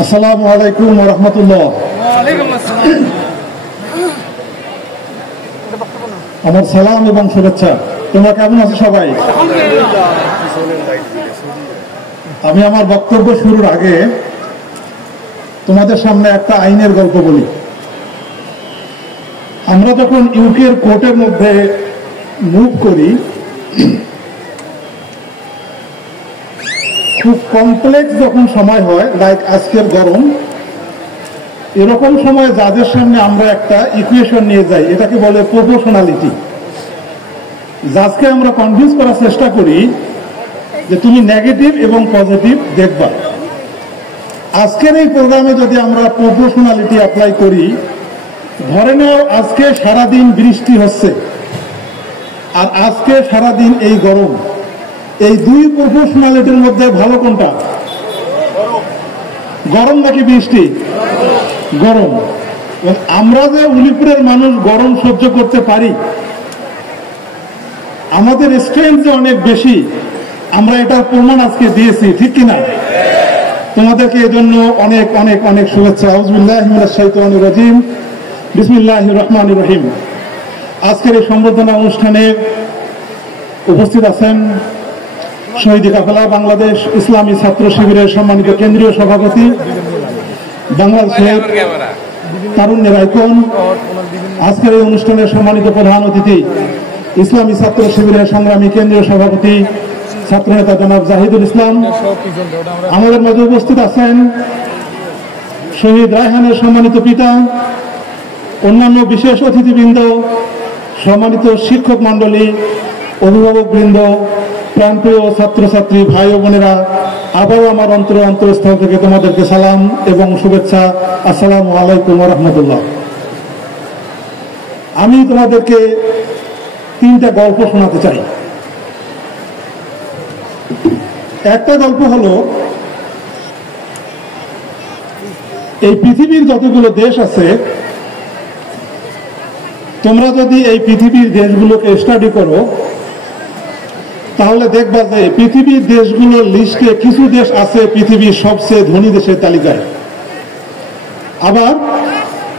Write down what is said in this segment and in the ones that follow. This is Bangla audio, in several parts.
আসসালামু আলাইকুম ওয়া রাহমাতুল্লাহ। আমার সালাম এবং শুভেচ্ছা। তোমরা কেমন আছো সবাই? আমি আমার বক্তব্য শুরুর আগে তোমাদের সামনে একটা আইনের গল্প বলি। আমরা যখন ইউকের কোর্টের মধ্যে মুভ করি, খুব কমপ্লেক্স যখন সময় হয়, লাইক আজকের গরম, এরকম সময় জাজের সামনে আমরা একটা ইকুয়েশন নিয়ে যাই, এটাকে বলে প্রপোর্শনালিটি। জাজকে আমরা কনভিন্স করার চেষ্টা করি যে তুমি নেগেটিভ এবং পজিটিভ দেখবা। আজকের এই প্রোগ্রামে যদি আমরা প্রপোর্শনালিটি অ্যাপ্লাই করি, ধরে নাও আজকে সারাদিন বৃষ্টি হচ্ছে আর আজকে সারাদিন এই গরম, এই দুই প্রপোর্শনালিটির মধ্যে ভালো কোনটা? গরম নাকি বৃষ্টি? গরম। আমরা যে উলিপুরের মানুষ গরম সহ্য করতে পারি, আমাদের স্ট্রেংথ যে অনেক বেশি, আমরা এটার প্রমাণ আজকে দিয়েছি, ঠিক কিনা? তোমাদেরকে এই জন্য অনেক অনেক অনেক শুভেচ্ছা। আউযুবিল্লাহি মিনাশ শাইতানির রাজিম, বিসমিল্লাহির রহমানির রহিম। আজকের এই সম্বর্ধনা অনুষ্ঠানে উপস্থিত আছেন শহীদ কাফেলা বাংলাদেশ ইসলামী ছাত্র শিবিরের সম্মানিত কেন্দ্রীয় সভাপতি, বাংলাদেশের তারুণ্যের আইকন, আজকের এই অনুষ্ঠানের সম্মানিত প্রধান অতিথি ইসলামী ছাত্র শিবিরের সংগ্রামী কেন্দ্রীয় সভাপতি ছাত্রনেতা জনাব জাহিদুল ইসলাম। আমাদের মাঝে উপস্থিত আছেন শহীদ রায়হানের সম্মানিত পিতা, অন্যান্য বিশেষ অতিথিবৃন্দ, সম্মানিত শিক্ষক মন্ডলী, অভিভাবক বৃন্দ, প্রান্তীয় ছাত্রছাত্রী ভাই ও বোনেরা, আবারও আমার অন্তরস্থল থেকে তোমাদেরকে সালাম এবং শুভেচ্ছা। আসসালামু আলাইকুম ওয়া রাহমাতুল্লাহ। আমি তোমাদেরকে তিনটা গল্প শোনাতে চাই। একটা গল্প হলো, এই পৃথিবীর যতগুলো দেশ আছে, তোমরা যদি এই পৃথিবীর দেশগুলোকে স্টাডি করো, তাহলে দেখবা যে পৃথিবীর দেশগুলোর লিস্টে কিছু দেশ আছে পৃথিবীর সবচেয়ে ধনী দেশের তালিকায়। আবার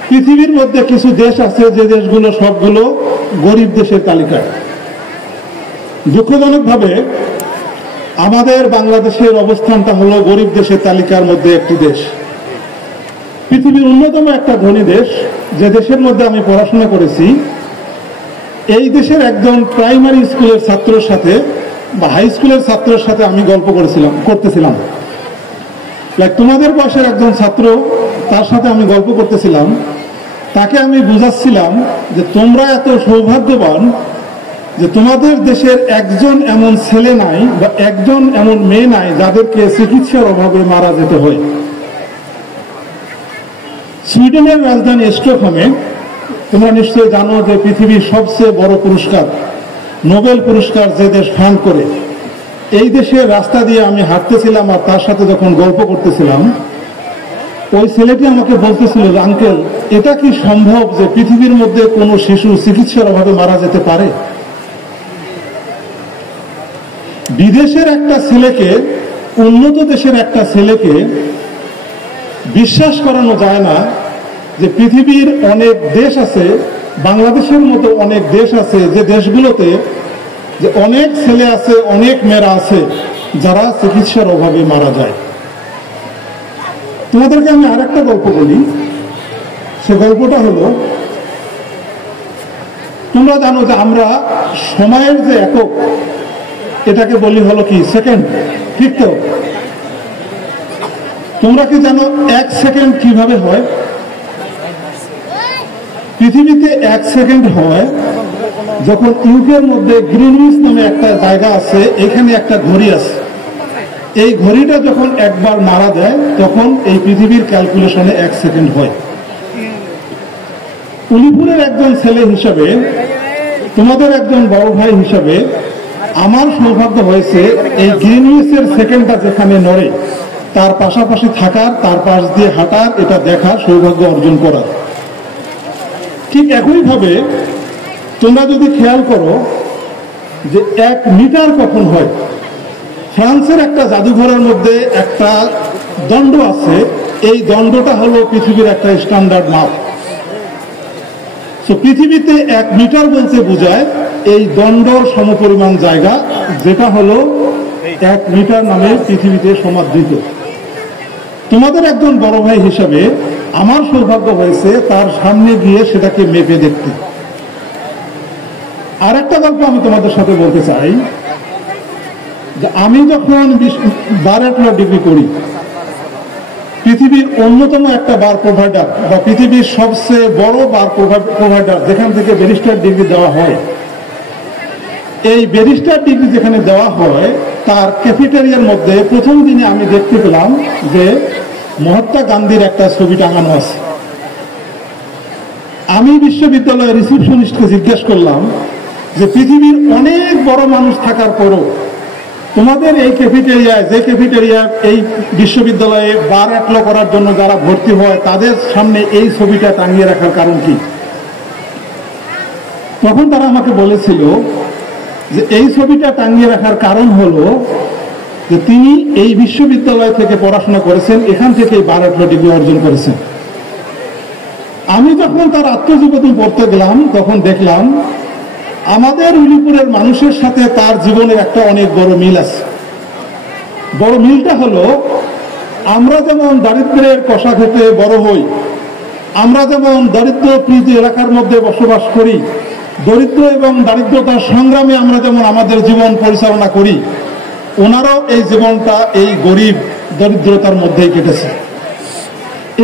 পৃথিবীর মধ্যে কিছু দেশ আছে যে দেশগুলো সবগুলো গরিব দেশের তালিকায়। দুঃখজনকভাবে আমাদের বাংলাদেশের অবস্থানটা হলো গরিব দেশের তালিকার মধ্যে একটি দেশ। পৃথিবীর অন্যতম একটা ধনী দেশ, যে দেশের মধ্যে আমি পড়াশোনা করেছি, এই দেশের একজন প্রাইমারি স্কুলের ছাত্রের সাথে বা হাই স্কুলের ছাত্রের সাথে আমি গল্প করতেছিলাম। তোমাদের বয়সের একজন ছাত্র, তার সাথে আমি গল্প করতেছিলাম। তাকে আমি বুঝাচ্ছিলাম যে তোমরা এত সৌভাগ্যবান যে তোমাদের দেশের একজন এমন ছেলে নাই বা একজন এমন মেয়ে নাই যাদেরকে চিকিৎসার অভাবে মারা যেতে হয়। সুইডেনের রাজধানী স্টকহোমে, তোমরা নিশ্চয়ই জানো যে পৃথিবীর সবচেয়ে বড় পুরস্কার নোবেল পুরস্কার যে দেশ ফান্ড করে, এই দেশের রাস্তা দিয়ে আমি হাঁটতেছিলাম আর তার সাথে যখন গল্প করতেছিলাম, ওই ছেলেটি আমাকে বলতেছিল যে আঙ্কেল, এটা কি সম্ভব যে পৃথিবীর মধ্যে কোনো শিশু চিকিৎসার অভাবে মারা যেতে পারে? বিদেশের একটা ছেলেকে, উন্নত দেশের একটা ছেলেকে বিশ্বাস করানো যায় না যে পৃথিবীর অনেক দেশ আছে, বাংলাদেশের মতো অনেক দেশ আছে, যে দেশগুলোতে যে অনেক ছেলে আছে, অনেক মেয়েরা আছে যারা চিকিৎসার অভাবে মারা যায়। তোমাদেরকে আমি আরেকটা গল্প বলি। সে গল্পটা হলো, তোমরা জানো যে আমরা সময়ের যে একক, এটাকে বলি হলো কি সেকেন্ড, ঠিক তো? তোমরা কি জানো 1 সেকেন্ড কিভাবে হয়? পৃথিবীতে 1 সেকেন্ড হয় যখন ইউকের মধ্যে গ্রিনউইচ নামে একটা জায়গা আছে, এখানে একটা ঘড়ি আছে। এই ঘড়িটা যখন একবার নাড়া দেয়, তখন এই পৃথিবীর ক্যালকুলেশনে 1 সেকেন্ড হয়। উলিপুরের একজন ছেলে হিসাবে, তোমাদের একজন বড় ভাই হিসাবে আমার সৌভাগ্য হয়েছে এই গ্রিনউইচের সেকেন্ডটা যেখানে নড়ে তার পাশাপাশি থাকার, তার পাশ দিয়ে হাঁটার, এটা দেখার সৌভাগ্য অর্জন করার। ঠিক একইভাবে তোমরা যদি খেয়াল করো যে 1 মিটার কখন হয়, ফ্রান্সের একটা জাদুঘরের মধ্যে একটা দণ্ড আছে, এই দণ্ডটা হলো পৃথিবীর একটা স্ট্যান্ডার্ড মাপ। তো পৃথিবীতে 1 মিটার বলতে বোঝায় এই দণ্ডর সমপরিমাণ জায়গা, যেটা হলো 1 মিটার নামে পৃথিবীতে সমাদৃত। তোমাদের একজন বড় ভাই হিসাবে আমার সৌভাগ্য হয়েছে তার সামনে গিয়ে সেটাকে মেপে দেখতে। আর একটা গল্প আমি তোমাদের সাথে বলতে চাই যে আমি যখন 12 ডিগ্রি করি, পৃথিবীর অন্যতম একটা বার প্রোভাইডার বা পৃথিবীর সবচেয়ে বড় বার প্রোভাইডার যেখান থেকে ব্যারিস্টার ডিগ্রি দেওয়া হয়, এই ব্যারিস্টার ডিগ্রি যেখানে দেওয়া হয় তার ক্যাফেটেরিয়ার মধ্যে প্রথম দিনে আমি দেখতে পেলাম যে মহাত্মা গান্ধীর একটা ছবি টাঙানো আছে। আমি বিশ্ববিদ্যালয়ের রিসিপশনিস্টকে জিজ্ঞেস করলাম যে পৃথিবীর অনেক বড় মানুষ থাকার পরও তোমাদের এই ক্যাফেটেরিয়ায়, যে ক্যাফেটেরিয়া এই বিশ্ববিদ্যালয়ে বার অ্যাপ্লো করার জন্য যারা ভর্তি হয় তাদের সামনে এই ছবিটা টাঙিয়ে রাখার কারণ কি? তখন তারা আমাকে বলেছিল যে এই ছবিটা টাঙিয়ে রাখার কারণ হলো যে তিনি এই বিশ্ববিদ্যালয় থেকে পড়াশোনা করেছেন, এখান থেকে 12 ডিগ্রি অর্জন করেছেন। আমি যখন তার আত্মজীবনী পড়তে গেলাম তখন দেখলাম আমাদের উলিপুরের মানুষের সাথে তার জীবনের একটা অনেক বড় মিল আছে। বড় মিলটা হলো আমরা যেমন দারিদ্র্যের কষা খেতে বড় হই, আমরা যেমন দরিদ্র প্রীত এলাকার মধ্যে বসবাস করি, দরিদ্র এবং দারিদ্রতার সংগ্রামে আমরা যেমন আমাদের জীবন পরিচালনা করি, ওনারাও এই জীবনটা এই গরিব দরিদ্রতার মধ্যেই কেটেছে।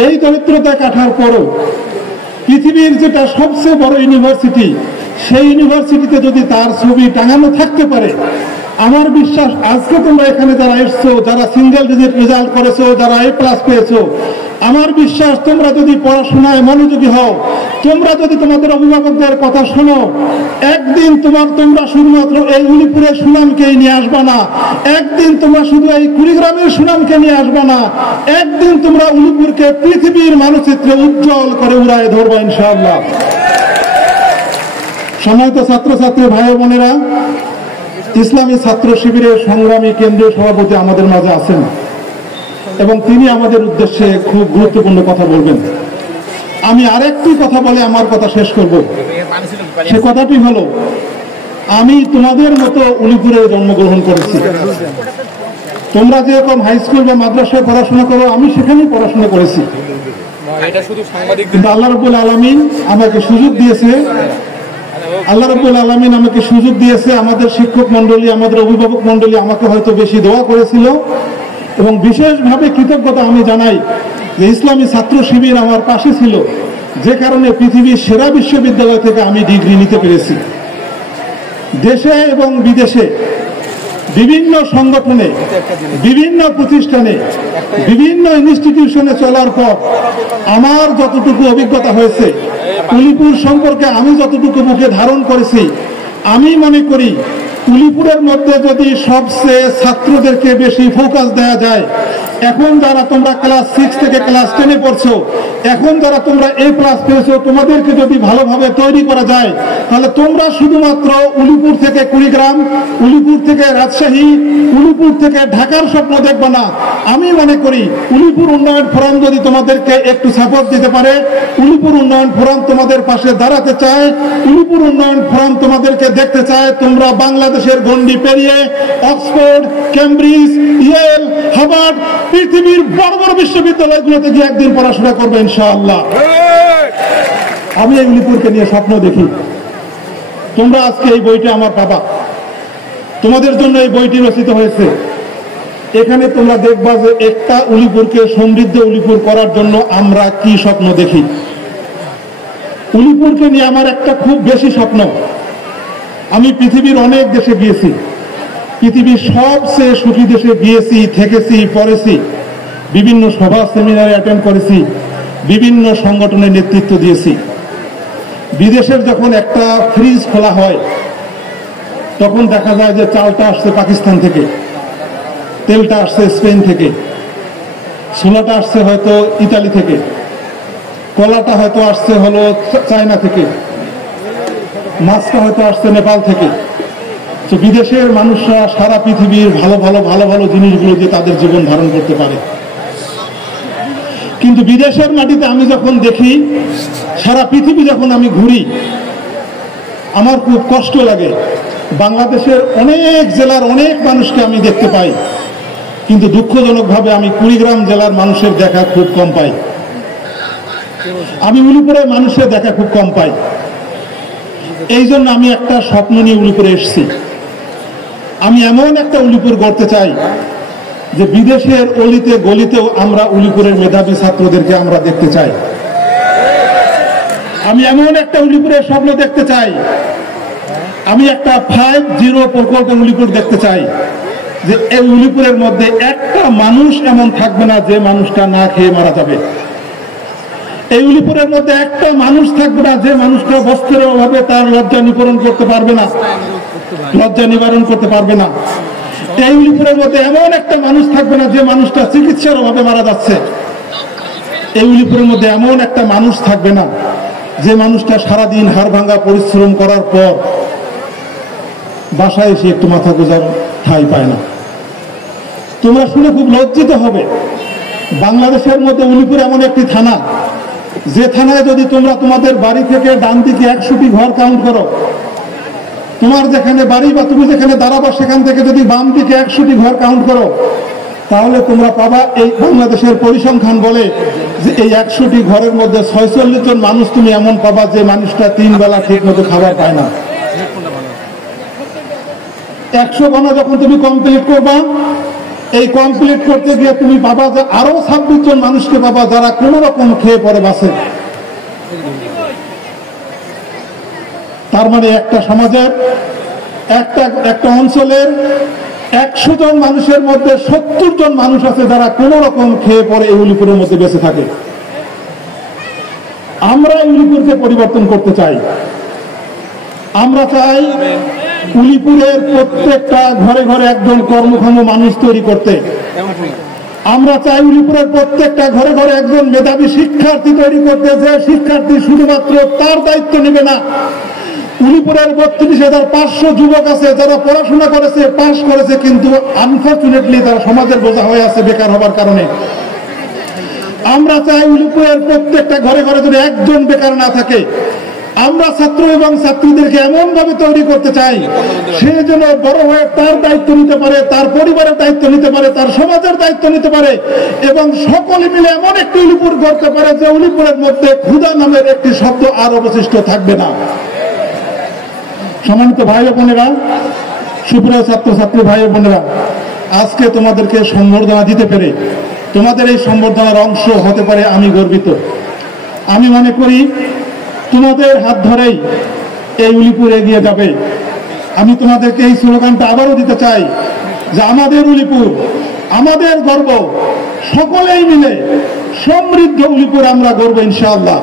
এই দরিদ্রতা কাটার পরও পৃথিবীর যেটা সবচেয়ে বড় ইউনিভার্সিটি, সেই ইউনিভার্সিটিতে যদি তার ছবি টাঙানো থাকতে পারে, আমার বিশ্বাস আজকে তোমরা এখানে যারা এসছো, যারা সিঙ্গেল ডিজিট রেজাল্ট করেছো, যারা A+ পেয়েছো, আমার বিশ্বাস তোমরা যদি পড়াশোনায় মনোযোগী হও, তোমরা যদি তোমাদের অভিভাবকদের কথা শোনো, একদিন তোমরা শুধুমাত্র এই উলিপুরের সুনামকেই নিয়ে আসবা না, একদিন তোমরা শুধু এই কুড়িগ্রামের সুনামকে নিয়ে আসবা না, একদিন তোমরা উলিপুরকে পৃথিবীর মানচিত্রে উজ্জ্বল করে উড়ায় ধরবা ইনশাআল্লাহ। সম্মানিত ছাত্রছাত্রী ভাই বোনেরা, ইসলামী ছাত্র শিবিরের সংগ্রামী কেন্দ্রীয় সভাপতি আমাদের মাঝে আছেন এবং তিনি আমাদের উদ্দেশ্যে খুব গুরুত্বপূর্ণ কথা বলবেন। আমি আরেকটি কথা বলে আমার কথা শেষ করব। সে কথাটি হলো, আমি তোমাদের মতো উলিপুরে জন্মগ্রহণ করেছি। তোমরা যেরকম হাই স্কুল বা মাদ্রাসায় পড়াশোনা করো, আমি সেখানেই পড়াশোনা করেছি। কিন্তু আল্লাহ রাব্বুল আলামিন আমাকে সুযোগ দিয়েছে, আমাদের শিক্ষক মন্ডলী, আমাদের অভিভাবক মন্ডলী আমাকে হয়তো বেশি দোয়া করেছিল এবং বিশেষভাবে কৃতজ্ঞতা আমি জানাই যে ইসলামী ছাত্র শিবির আমার পাশে ছিল, যে কারণে পৃথিবীর সেরা বিশ্ববিদ্যালয় থেকে আমি ডিগ্রি নিতে পেরেছি। দেশে এবং বিদেশে বিভিন্ন সংগঠনে, বিভিন্ন প্রতিষ্ঠানে, বিভিন্ন ইনস্টিটিউশনে চলার পর আমার যতটুকু অভিজ্ঞতা হয়েছে, উলিপুর সম্পর্কে আমি যতটুকু মুখে ধারণ করেছি, আমি মনে করি উলিপুরের মধ্যে যদি সবচেয়ে ছাত্রদেরকে বেশি ফোকাস দেওয়া যায়, এখন যারা তোমরা ক্লাস 6 থেকে ক্লাস 10-এ পড়ছো, এখন যারা তোমরা A+ পেয়েছো, তোমাদেরকে যদি ভালোভাবে তৈরি করা যায়, তাহলে তোমরা শুধুমাত্র উলিপুর থেকে কুড়িগ্রাম, উলিপুর থেকে রাজশাহী, উলিপুর থেকে ঢাকার স্বপ্ন দেখবে না। আমি মনে করি উলিপুর উন্নয়ন ফোরাম যদি তোমাদেরকে একটু সাপোর্ট দিতে পারে, উলিপুর উন্নয়ন ফোরাম তোমাদের পাশে দাঁড়াতে চায়, উলিপুর উন্নয়ন ফোরাম তোমাদেরকে দেখতে চায় তোমরা বাংলাদেশের গণ্ডি পেরিয়ে অক্সফোর্ড, কেমব্রিজ, ইয়েল, হার্ভার্ড, পৃথিবীর বড় বড় বিশ্ববিদ্যালয়গুলোতে গিয়ে একদিন পড়াশোনা করবে ইনশাআল্লাহ। আমি এই উলিপুরকে নিয়ে স্বপ্ন দেখি। তোমরা আজকে এই বইটা আমার পাবা, তোমাদের জন্য এই বইটি রচিত হয়েছে। এখানে তোমরা দেখবা যে একটা উলিপুরকে সমৃদ্ধ উলিপুর করার জন্য আমরা কি স্বপ্ন দেখি। উলিপুরকে নিয়ে আমার একটা খুব বেশি স্বপ্ন। আমি পৃথিবীর অনেক দেশে গিয়েছি, পৃথিবীর সবচেয়ে সুখী দেশে গিয়েছি, থেকেছি, পড়েছি, বিভিন্ন সভা সেমিনারে অ্যাটেন্ড করেছি, বিভিন্ন সংগঠনের নেতৃত্ব দিয়েছি। বিদেশের যখন একটা ফ্রিজ খোলা হয় তখন দেখা যায় যে চালটা আসছে পাকিস্তান থেকে, তেলটা আসছে স্পেন থেকে, ছোলাটা আসছে হয়তো ইতালি থেকে, কলাটা হয়তো আসছে হলো চায়না থেকে, মাছটা হয়তো আসছে নেপাল থেকে। তো বিদেশের মানুষরা সারা পৃথিবীর ভালো ভালো জিনিসগুলো দিয়ে তাদের জীবন ধারণ করতে পারে। কিন্তু বিদেশের মাটিতে আমি যখন দেখি, সারা পৃথিবী যখন আমি ঘুরি, আমার খুব কষ্ট লাগে। বাংলাদেশের অনেক জেলার অনেক মানুষকে আমি দেখতে পাই, কিন্তু দুঃখজনকভাবে আমি কুড়িগ্রাম জেলার মানুষের দেখা খুব কম পাই। আমি উলিপুরের মানুষের দেখা খুব কম পাই। এই জন্য আমি একটা স্বপ্ন নিয়ে উলিপুরে এসেছি। আমি এমন একটা উলিপুর গড়তে চাই যে বিদেশের অলিতে গলিতেও আমরা উলিপুরের মেধাবী ছাত্রদেরকে আমরা দেখতে চাই। আমি এমন একটা উলিপুরের স্বপ্ন দেখতে চাই, আমি একটা 5-0 প্রকল্প উলিপুর দেখতে চাই, যে এই উলিপুরের মধ্যে একটা মানুষ এমন থাকবে না যে মানুষটা না খেয়ে মারা যাবে। এই উলিপুরের মধ্যে একটা মানুষ থাকবে না যে মানুষটা বস্ত্রের অভাবে তার লজ্জা নিবারণ করতে পারবে না, লজ্জা নিবারণ করতে পারবে না। এই উলিপুরের মধ্যে এমন একটা মানুষ থাকবে না যে মানুষটা চিকিৎসার অভাবে মারা যাচ্ছে। এই উলিপুরের মধ্যে এমন একটা মানুষ থাকবে না যে মানুষটা সারাদিন হাড় ভাঙা পরিশ্রম করার পর বাসায় এসে একটু মাথা গোজার ঠাঁই পায় না। তোমরা শুনে খুব লজ্জিত হবে, বাংলাদেশের মধ্যে উলিপুর এমন একটি থানা, যে থানায় যদি তোমরা তোমাদের বাড়ি থেকে ডান দিকে 100টি ঘর কাউন্ট করো, তোমার যেখানে বাড়ি বা তুমি যেখানে দাঁড়াবো সেখান থেকে যদি বাম দিকে 100টি ঘর কাউন্ট করো, তাহলে তোমরা পাবা, এই বাংলাদেশের পরিসংখ্যান বলে যে এই 100টি ঘরের মধ্যে 46 জন মানুষ তুমি এমন পাবা যে মানুষটা 3 বেলা ঠিক মতো খাবার পায় না। 100 গণা যখন তুমি কমপ্লিট করবা, এই কমপ্লিট করতে গিয়ে তুমি পাবা যে আরো 26 জন মানুষকে পাবা যারা কোন রকম খেয়ে পরে বাঁচে। তার মানে একটা সমাজের একটা অঞ্চলের 100 জন মানুষের মধ্যে 70 জন মানুষ আছে যারা কোন রকম খেয়ে পরে এই উলিপুরের মধ্যে বেঁচে থাকে। আমরা উলিপুরকে পরিবর্তন করতে চাই। আমরা চাই উলিপুরের প্রত্যেকটা ঘরে ঘরে একজন কর্মক্ষম মানুষ তৈরি করতে। আমরা চাই উলিপুরের প্রত্যেকটা ঘরে ঘরে একজন মেধাবী শিক্ষার্থী তৈরি করতে, যে শিক্ষার্থী শুধুমাত্র তার দায়িত্ব নেবে না। উলিপুরের 32,500 যুবক আছে যারা পড়াশোনা করেছে, পাশ করেছে, কিন্তু আনফরচুনেটলি তারা সমাজের বোঝা হয়ে আছে বেকার হবার কারণে। আমরা চাই উলিপুরের প্রত্যেকটা ঘরে ঘরে যদি একজন বেকার না থাকে। আমরা ছাত্র এবং ছাত্রীদেরকে এমন ভাবে তৈরি করতে চাই সে যেন বড় হয়ে তার দায়িত্ব নিতে পারে, তার পরিবারের দায়িত্ব নিতে পারে, তার সমাজের দায়িত্ব নিতে পারে, এবং সকলে মিলে এমন একটি উলিপুর গড়তে পারে যে উলিপুরের মধ্যে ক্ষুধা নামের একটি শব্দ আর অবশিষ্ট থাকবে না। সম্মানিত ভাই ও বোনেরা, সুপ্রিয় ছাত্রছাত্রী ভাই ও বোনেরা, আজকে তোমাদেরকে সম্বর্ধনা দিতে পেরে, তোমাদের এই সম্বর্ধনার অংশ হতে পারে আমি গর্বিত। আমি মনে করি তোমাদের হাত ধরেই এই উলিপুর এগিয়ে যাবে। আমি তোমাদেরকে এই স্লোগানটা আবারও দিতে চাই যে আমাদের উলিপুর, আমাদের গর্ব, সকলেই মিলে সমৃদ্ধ উলিপুর আমরা গর্ব ইনশাআল্লাহ।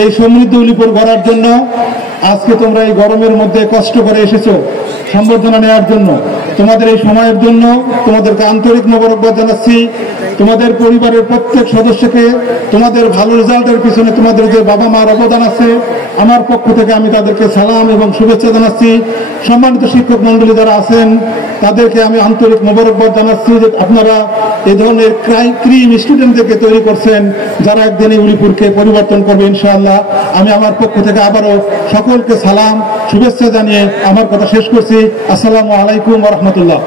এই সমৃদ্ধ উলিপুর গড়ার জন্য আজকে তোমরা এই গরমের মধ্যে কষ্ট করে এসেছো সম্বর্ধনা নেওয়ার জন্য। তোমাদের এই সময়ের জন্য তোমাদেরকে আন্তরিক মোবারকবাদ জানাচ্ছি। তোমাদের পরিবারের প্রত্যেক সদস্যকে তোমাদের ভালো রেজাল্টের পিছনে তোমাদের যে বাবা মার অবদান আছে, আমার পক্ষ থেকে আমি তাদেরকে সালাম এবং শুভেচ্ছা জানাচ্ছি। সম্মানিত শিক্ষক মন্ডলী যারা আছেন তাদেরকে আমি আন্তরিক মোবারকবাদ জানাচ্ছি যে আপনারা এই ধরনের ক্রিম স্টুডেন্টদেরকে তৈরি করছেন যারা একদিন এই উলিপুরকে পরিবর্তন করবে ইনশাআল্লাহ। আমি আমার পক্ষ থেকে আবারও সকলকে সালাম শুভেচ্ছা জানিয়ে আমার কথা শেষ করছি। আসসালামু আলাইকুম ওয়া রাহমাতুল্লাহ।